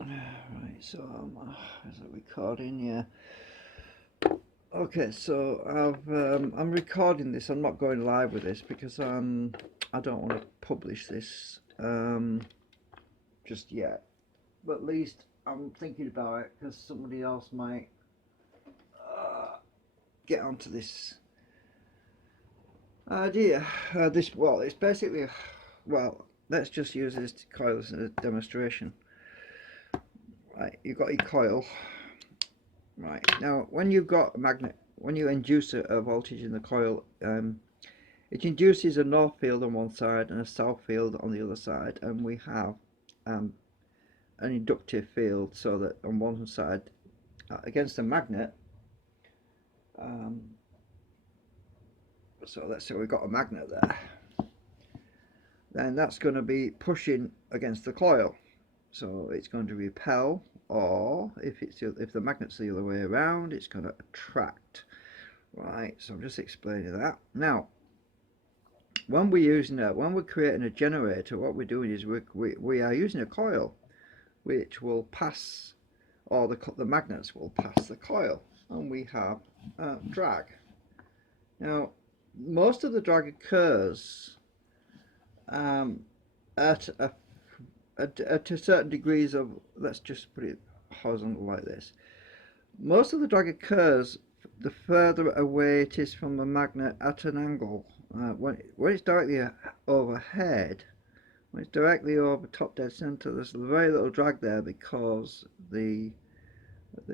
Right, so is it recording? Yeah. Okay, so I'm recording this. I'm not going live with this because I don't want to publish this just yet. But at least I'm thinking about it because somebody else might get onto this idea. It's basically well. Let's just use this coil as a demonstration. Right, you've got your coil. Right, now when you've got a magnet, when you induce a voltage in the coil, it induces a north field on one side and a south field on the other side, and we have um, an inductive field, so that on one side against the magnet, um, so let's say we've got a magnet there, then that's going to be pushing against the coil, so it's going to repel, or if the magnet's the other way around, it's going to attract. Right, so I'm just explaining that. Now, when we're creating a generator, what we're doing is we are using a coil which will pass, or the magnets will pass the coil, and we have drag. Now, most of the drag occurs at a certain degrees of, let's just put it horizontal like this. Most of the drag occurs the further away it is from the magnet at an angle. When it's directly overhead, when it's directly over top dead center, there's very little drag there because the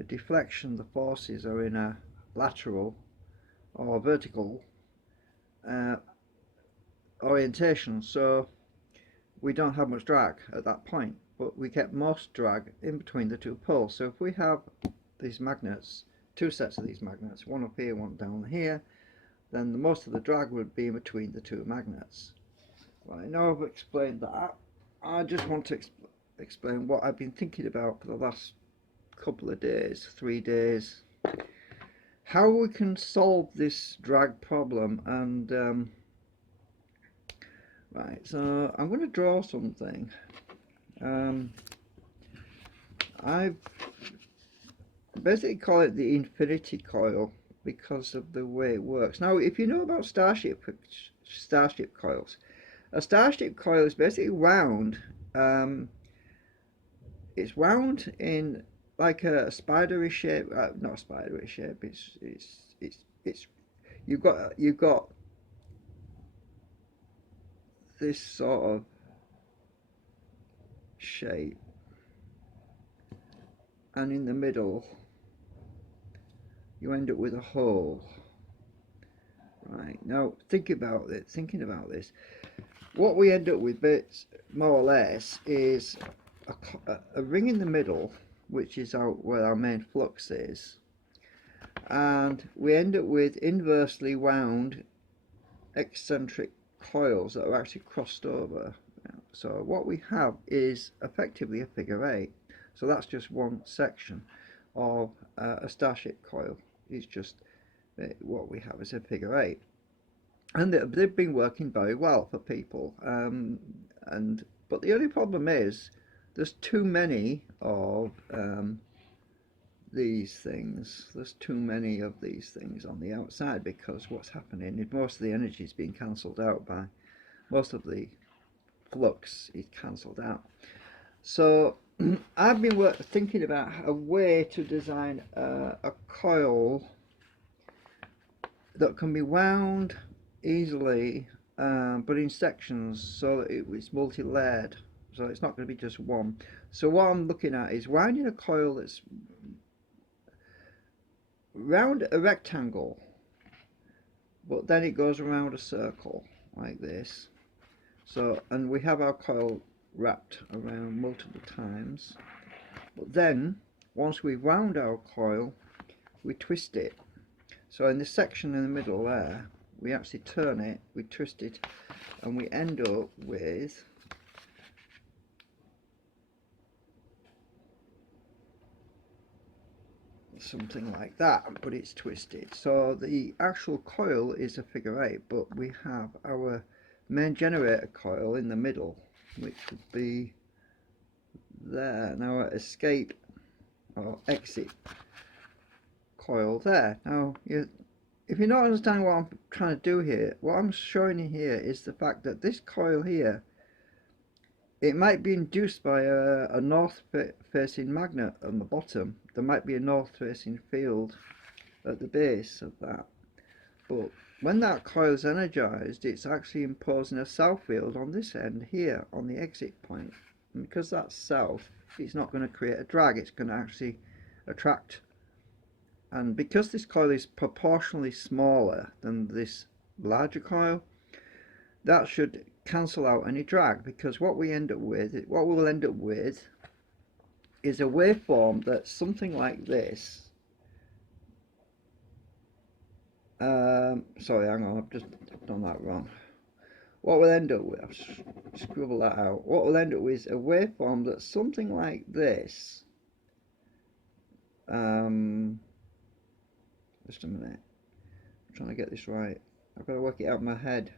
deflection, the forces are in a lateral or vertical uh, orientation, so we don't have much drag at that point, but we get most drag in between the two poles. So if we have these magnets, two sets of these magnets, one up here, one down here, then most of the drag would be in between the two magnets. Right, now I've explained that, I just want to explain what I've been thinking about for the last couple of days, 3 days, how we can solve this drag problem. And right, so I'm going to draw something. I've basically call it the infinity coil because of the way it works. Now, if you know about starship coils, a starship coil is basically wound. It's wound in like a spidery shape. Not a spidery shape. It's you've got this sort of shape, and in the middle you end up with a hole. Right, now thinking about this, what we end up with, bits more or less, is a ring in the middle, which is where our main flux is, and we end up with inversely wound eccentric coils that are actually crossed over. So what we have is effectively a figure eight. So that's just one section of a starship coil. It's just what we have is a figure eight, and they've been working very well for people. But the only problem is there's too many of these things. There's too many of these things on the outside, because what's happening is most of the energy is being cancelled out by most of the flux is cancelled out. So I've been thinking about a way to design a coil that can be wound easily, but in sections, so that it's multi-layered, so it's not going to be just one. So what I'm looking at is winding a coil that's round a rectangle, but then it goes around a circle like this. So, and we have our coil wrapped around multiple times, but then once we've wound our coil, we twist it. So in this section in the middle there, we actually turn it, we twist it, and we end up with something like that, but it's twisted. So the actual coil is a figure eight, but we have our main generator coil in the middle, which would be there. Now escape or exit coil there. Now if you're not understanding what I'm trying to do here, what I'm showing you here is the fact that this coil here, it might be induced by a north facing magnet on the bottom. There might be a north facing field at the base of that, but when that coil is energized, it's actually imposing a south field on this end here on the exit point, and because that's south, it's not going to create a drag, it's going to actually attract. And because this coil is proportionally smaller than this larger coil, that should cancel out any drag, because what we'll end up with is a waveform that's something like this. Sorry, hang on, I've just done that wrong. What we'll end up with, I've scribbled that out. What we'll end up with is a waveform that's something like this. Just a minute, I'm trying to get this right. I've got to work it out in my head.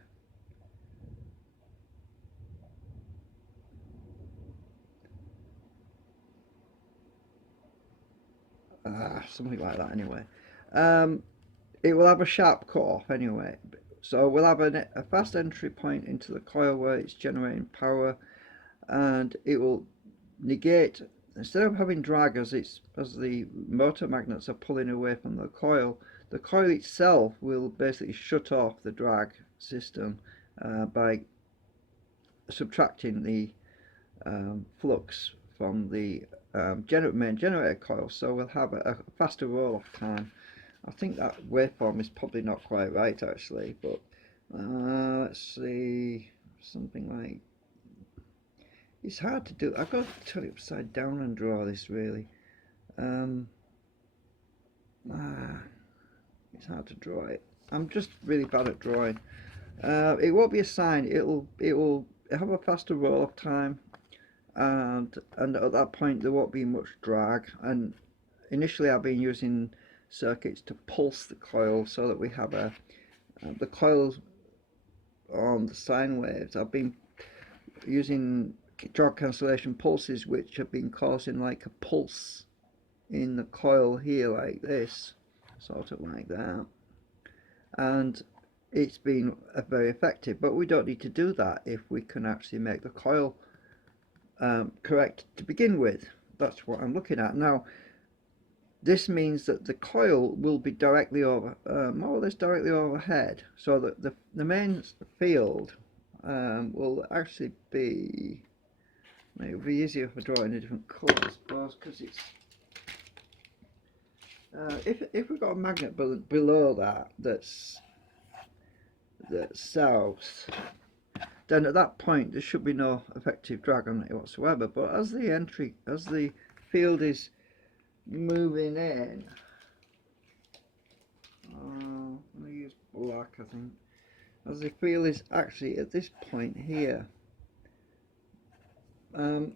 Something like that anyway. It will have a sharp cut-off anyway. So we'll have a fast entry point into the coil where it's generating power, and it will negate, instead of having drag as the motor magnets are pulling away from the coil itself will basically shut off the drag system by subtracting the flux from the main generator coil. So we'll have a faster roll-off time. I think that waveform is probably not quite right actually, but let's see, something like, it's hard to do. I've got to turn it upside down and draw this really. It's hard to draw it. I'm just really bad at drawing. It won't be a sine. It will have a faster roll-off time, and at that point there won't be much drag. And initially I've been using circuits to pulse the coil so that we have the coils on the sine waves. I've been using drag cancellation pulses, which have been causing like a pulse in the coil here like this, sort of like that, and it's been very effective. But we don't need to do that if we can actually make the coil correct to begin with. That's what I'm looking at now. This means that the coil will be directly over, more or less directly overhead, so that the main field will actually be, it would be easier if I draw it in a different colour, I suppose, because it's, if we've got a magnet below that's south, then at that point there should be no effective drag on it whatsoever. But as the field is moving in, I'm going to use black, I think. As the field is actually at this point here, as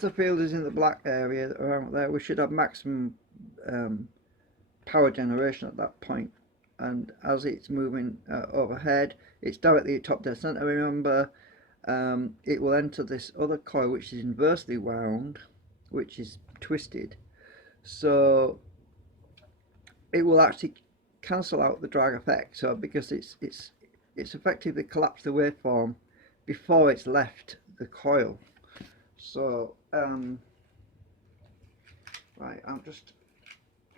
the field is in the black area around there, we should have maximum power generation at that point. And as it's moving overhead, it's directly at top dead center. Remember, it will enter this other coil which is inversely wound, which is twisted, so it will actually cancel out the drag effect. So because it's effectively collapsed the waveform before it's left the coil. So right, I'm just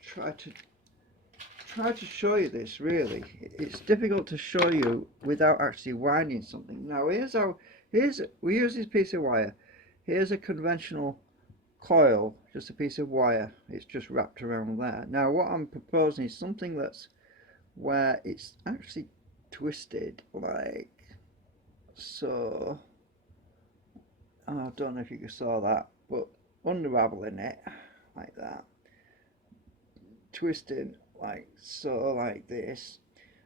try to show you this. Really, it's difficult to show you without actually winding something. Now we use this piece of wire. Here's a conventional coil, just a piece of wire, it's just wrapped around there. Now what I'm proposing is something that's where it's actually twisted like so. I don't know if you saw that, but unraveling it like that, twisting like so, like this,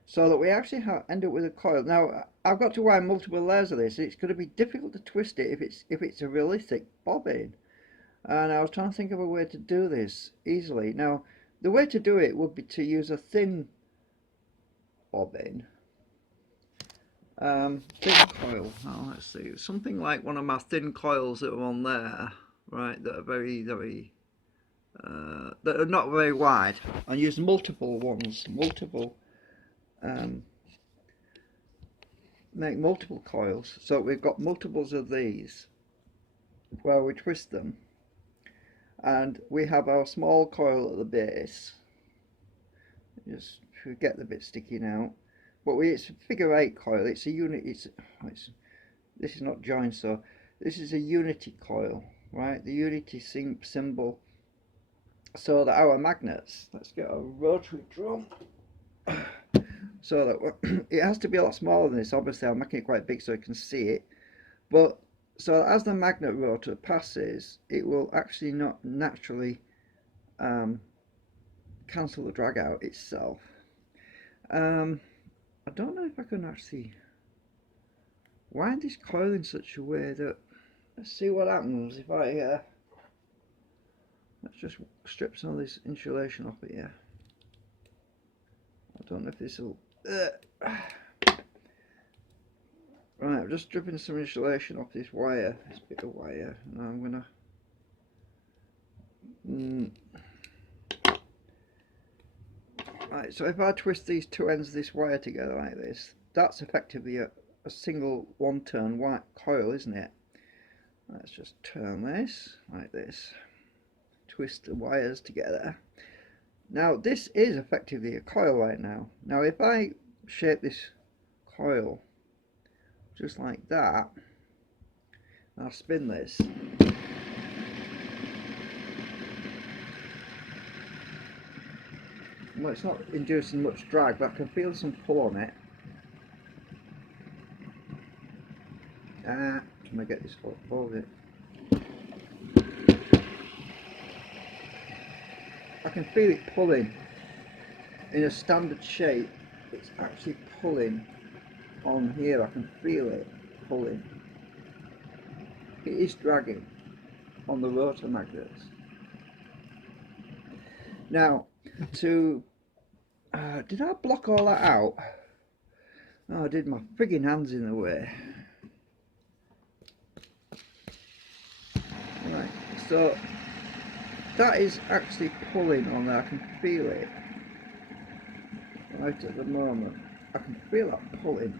so that we actually end up with a coil. Now I've got to wire multiple layers of this. It's going to be difficult to twist it if it's a realistic bobbin. And I was trying to think of a way to do this easily. Now, the way to do it would be to use a thin bobbin Thin coil. Oh, let's see. Something like one of my thin coils that are on there, right? That are very that are not very wide. I use multiple ones, make multiple coils. So we've got multiples of these where we twist them, and we have our small coil at the base. Just get the bit sticking out. But it's a figure 8 coil. It's a unit. This is not joined, so this is a unity coil, right? The unity symbol. So that our magnets. Let's get a rotary drum. So that it has to be a lot smaller than this. Obviously, I'm making it quite big so you can see it. But so as the magnet rotor passes, it will actually not naturally cancel the drag out itself. I don't know if I can actually wind this coil in such a way that, let's see what happens if I let's just strip some of this insulation off it here. I don't know if this will right, I'm just stripping some insulation off this wire, this bit of wire. Now I'm gonna right, so if I twist these two ends of this wire together like this, that's effectively a single one-turn white coil, isn't it? Let's just turn this like this, twist the wires together. Now this is effectively a coil right now. Now if I shape this coil just like that, I'll spin this. Well, it's not inducing much drag, but I can feel some pull on it. Can I get this forward? I can feel it pulling. In a standard shape, it's actually pulling on here. I can feel it pulling. It is dragging on the rotor magnets. Now, did I block all that out? No, I did. My frigging hands in the way. Right, so that is actually pulling on there. I can feel it right at the moment. I can feel that pulling.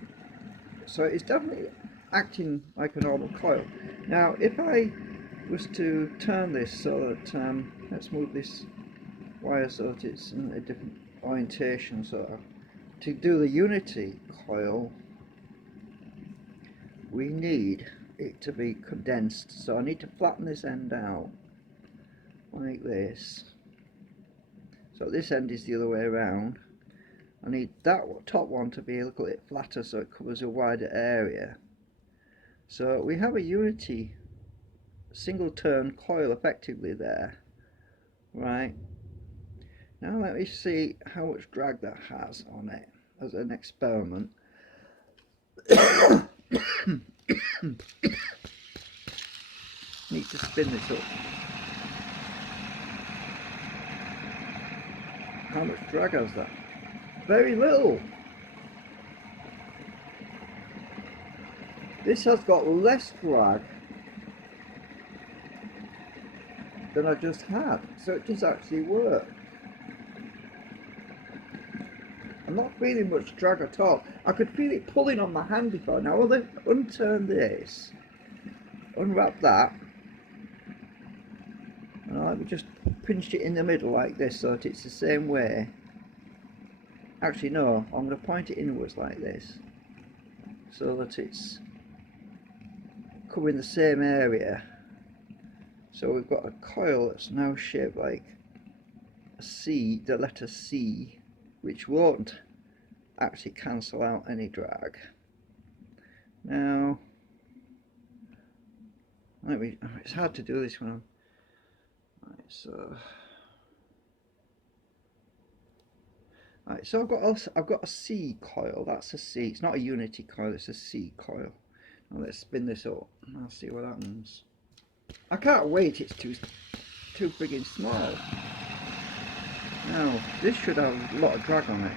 So it's definitely acting like a normal coil. Now, if I was to turn this so that let's move this wire so that it's in a different orientation. So to do the unity coil, we need it to be condensed. So I need to flatten this end out like this. So this end is the other way around. I need that top one to be a little bit flatter so it covers a wider area. So we have a unity single turn coil effectively there, right? Now let me see how much drag that has on it as an experiment. Need to spin this up. How much drag has that? Very little. This has got less drag than I just had, so it does actually work. I'm not feeling much drag at all. I could feel it pulling on my hand before. Now I'll then unturn this, unwrap that, and let me just pinch it in the middle like this so that it's the same way. Actually no, I'm going to point it inwards like this so that it's covering the same area. So we've got a coil that's now shaped like a C, the letter C, which won't actually cancel out any drag. Now, it's hard to do this when I'm, so I've got a C coil. That's a C. It's not a unity coil. It's a C coil. Now let's spin this up and I'll see what happens. I can't wait. It's too friggin' small. Now this should have a lot of drag on it.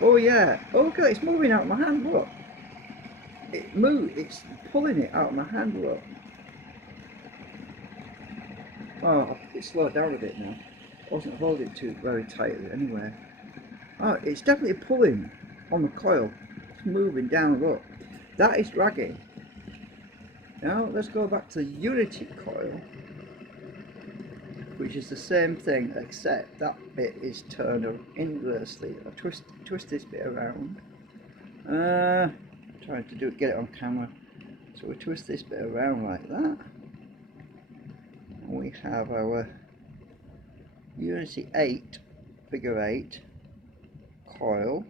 Oh yeah. Oh look at it. It's moving out of my hand. Look. it's pulling it out of my hand, look. Oh, it's slowed down a bit now. I wasn't holding it too very tightly anyway. Oh, it's definitely pulling on the coil. It's moving down, look. That is dragging. Now let's go back to the unity coil, which is the same thing except that bit is turned inversely. I'll twist this bit around. Trying to get it on camera. So we twist this bit around like that. And we have our Unity 8, figure 8 coil.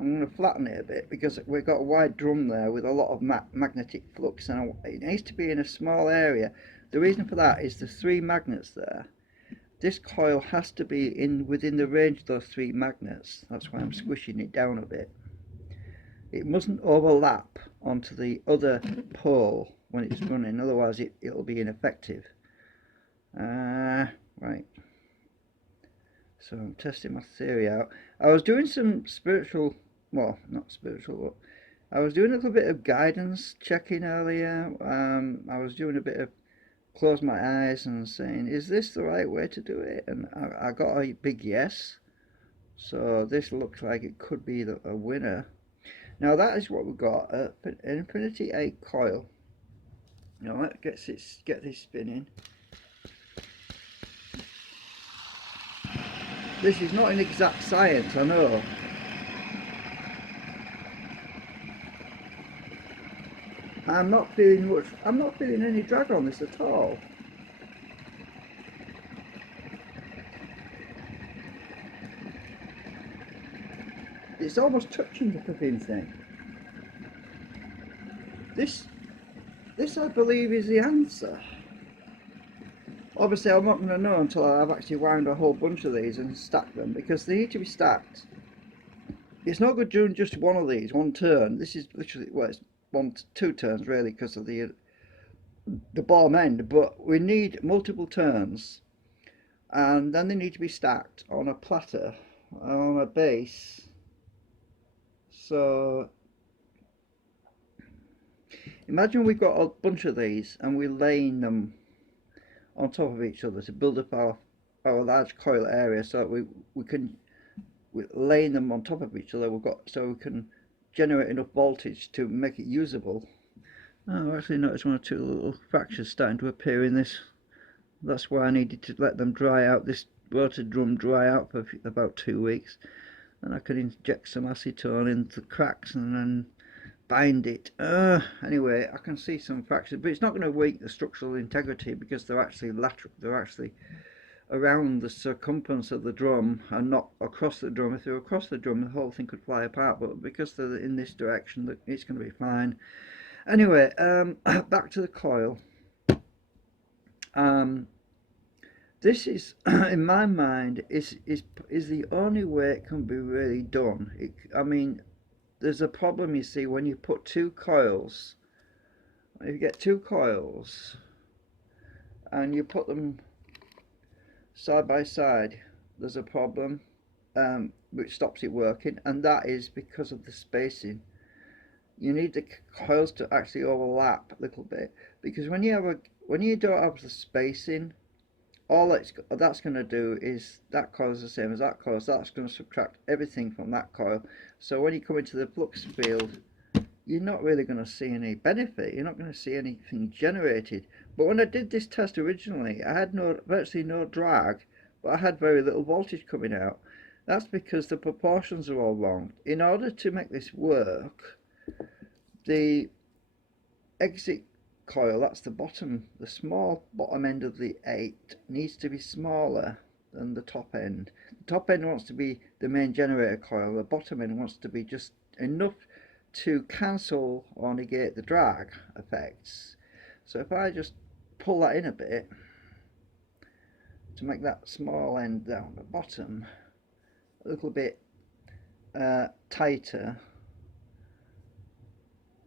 I'm going to flatten it a bit because we've got a wide drum there with a lot of magnetic flux, and it needs to be in a small area. The reason for that is the 3 magnets there. This coil has to be within the range of those 3 magnets. That's why I'm squishing it down a bit. It mustn't overlap onto the other pole when it's running, otherwise it'll be ineffective. Right. So I'm testing my theory out. I was doing some spiritual, well, not spiritual, but I was doing a little bit of guidance checking earlier. I was doing a bit of close my eyes and saying, is this the right way to do it? And I got a big yes. So this looks like it could be a winner. Now that is what we've got, an Infinity 8 coil. Now let's get this spinning. This is not an exact science, I know. I'm not feeling any drag on this at all. It's almost touching the flipping thing. This I believe is the answer. Obviously I'm not going to know until I've actually wound a whole bunch of these and stacked them, because they need to be stacked. It's not good doing just one of these, one turn. This is literally, well, it's 2 turns really because of the bottom end, but we need multiple turns, and then they need to be stacked on a platter, on a base. So imagine we've got a bunch of these and we're laying them on top of each other to build up our large coil area, so that we're laying them on top of each other. So we can generate enough voltage to make it usable. Oh, I actually noticed 1 or 2 little fractures starting to appear in this. That's why I needed to let them dry out, this rotor drum dry out for about 2 weeks. And I could inject some acetone into the cracks and then bind it. Anyway, I can see some fractures, but it's not going to weaken the structural integrity because they're actually lateral. They're actually around the circumference of the drum and not across the drum. If they were across the drum, the whole thing could fly apart, but because they're in this direction, it's going to be fine. Anyway, back to the coil. This is, in my mind, is the only way it can be really done. I mean, there's a problem, you see, when you put 2 coils. If you get 2 coils and you put them side by side, there's a problem which stops it working, and that is because of the spacing. You need the coils to actually overlap a little bit, because when you don't have the spacing, all that's going to do is that coil is the same as that coil, so that's going to subtract everything from that coil. So when you come into the flux field, you're not really going to see any benefit. You're not going to see anything generated. But when I did this test originally, I had virtually no drag, but I had very little voltage coming out. That's because the proportions are all wrong. In order to make this work, the exit coil, that's the bottom, the small bottom end of the 8 needs to be smaller than the top end. The top end wants to be the main generator coil, the bottom end wants to be just enough to cancel or negate the drag effects. So if I just pull that in a bit to make that small end down the bottom a little bit tighter,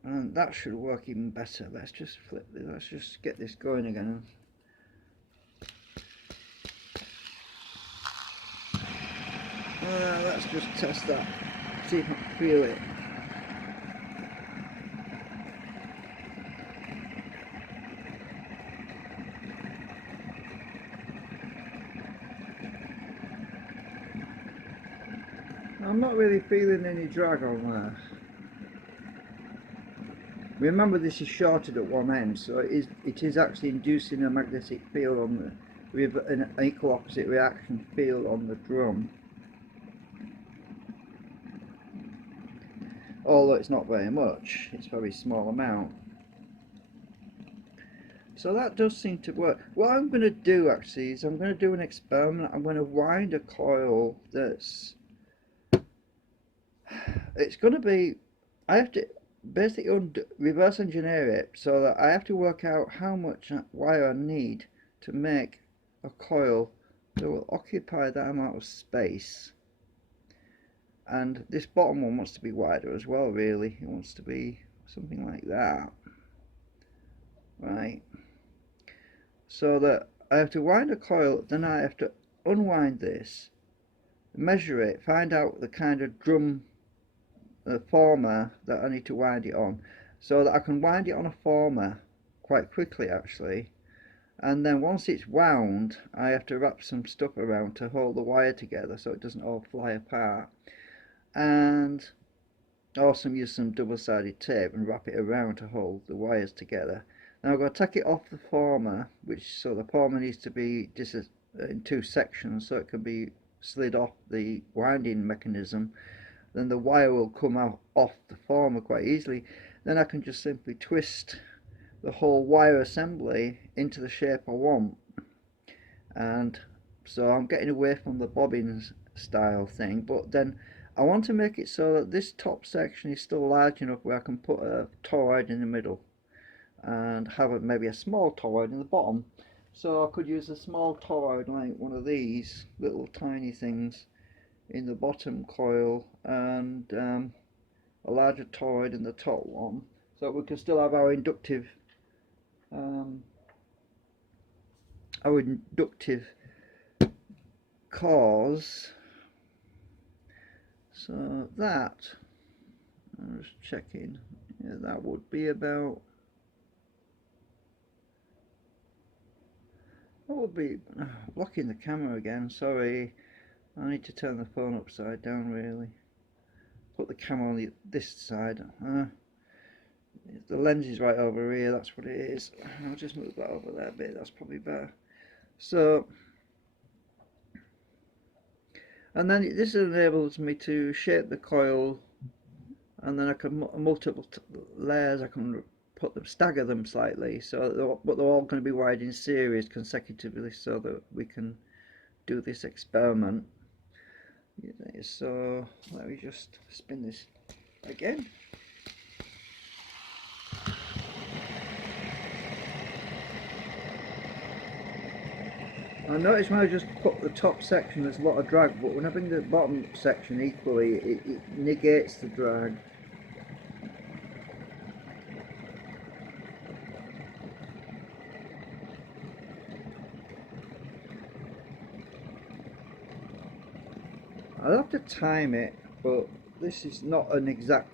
and that should work even better. Let's just get this going again. Let's just test that, see if I can feel it. I'm not really feeling any drag on there. Remember, this is shorted at one end, so it is actually inducing a magnetic field on the, with an equal opposite reaction field on the drum. Although it's not very much, it's a very small amount. So that does seem to work. What I'm going to do actually is I'm going to do an experiment. I'm going to wind a coil that's, it's going to be, I have to basically reverse engineer it so that I have to work out how much wire I need to make a coil that will occupy that amount of space. And this bottom one wants to be wider as well, really. It wants to be something like that, right? So that I have to wind a coil, then I have to unwind this, measure it, find out the kind of drum former that I need to wind it on, so that I can wind it on a former quite quickly actually. And then once it's wound, I have to wrap some stuff around to hold the wire together so it doesn't all fly apart, and also use some double-sided tape and wrap it around to hold the wires together. Now I've got to take it off the former, so the former needs to be in two sections so it can be slid off the winding mechanism. Then the wire will come out off the former quite easily. Then I can just simply twist the whole wire assembly into the shape I want. And so I'm getting away from the bobbins style thing, but then I want to make it so that this top section is still large enough where I can put a toroid in the middle and have maybe a small toroid in the bottom. So I could use a small toroid like one of these little tiny things in the bottom coil, and a larger toroid in the top one, so we can still have our inductive cause. So that, I'm just checking, yeah, that would be about, blocking the camera again, sorry, I need to turn the phone upside down really. Put the camera on this side, the lens is right over here, that's what it is. I'll just move that over there a bit, that's probably better. So, and then this enables me to shape the coil, and then I can multiple layers, I can put them, stagger them slightly, so but they're all going to be wired in series consecutively so that we can do this experiment. So let me just spin this again. I notice when I just put the top section there's a lot of drag, but when I bring the bottom section equally, it negates the drag. I'll have to time it, but this is not an exact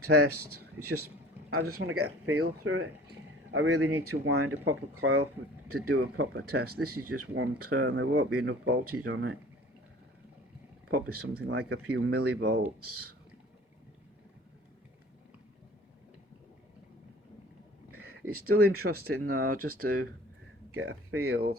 test. It's just, I just want to get a feel for it. I really need to wind a proper coil to do a proper test. This is just one turn, there won't be enough voltage on it. Probably something like a few millivolts. It's still interesting though, just to get a feel.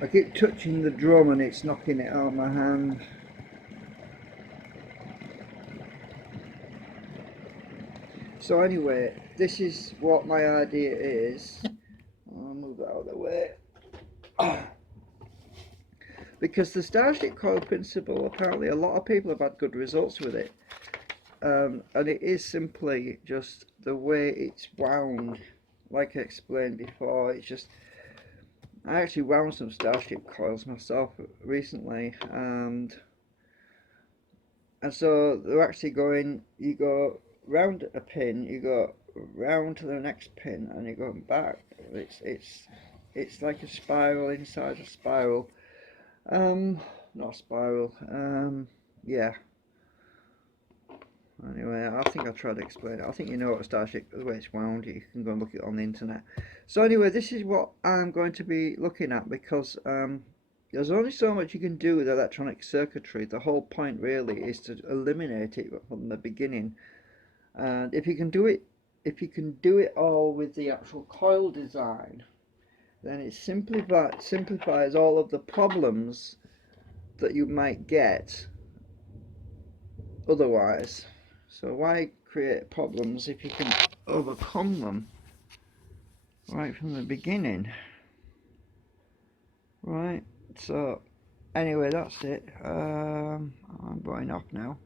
I keep touching the drum and it's knocking it out of my hand. So anyway, this is what my idea is. I'll move that out of the way. Because the starship coil principle, apparently a lot of people have had good results with it. And it is simply just the way it's wound. Like I explained before, it's just, I actually wound some starship coils myself recently, and so they're actually going, you go round a pin, you go round to the next pin, and you're going back. It's it's like a spiral inside a spiral. Not a spiral. Yeah. Anyway, I think I tried to explain it. I think you know what a starship, the way it's wound. You can go and look it on the internet. So anyway, this is what I'm going to be looking at, because there's only so much you can do with electronic circuitry. The whole point really is to eliminate it from the beginning. And if you can do it all with the actual coil design, then it simplifies all of the problems that you might get otherwise. So why create problems if you can overcome them right from the beginning? Right, so anyway, that's it. I'm going off now.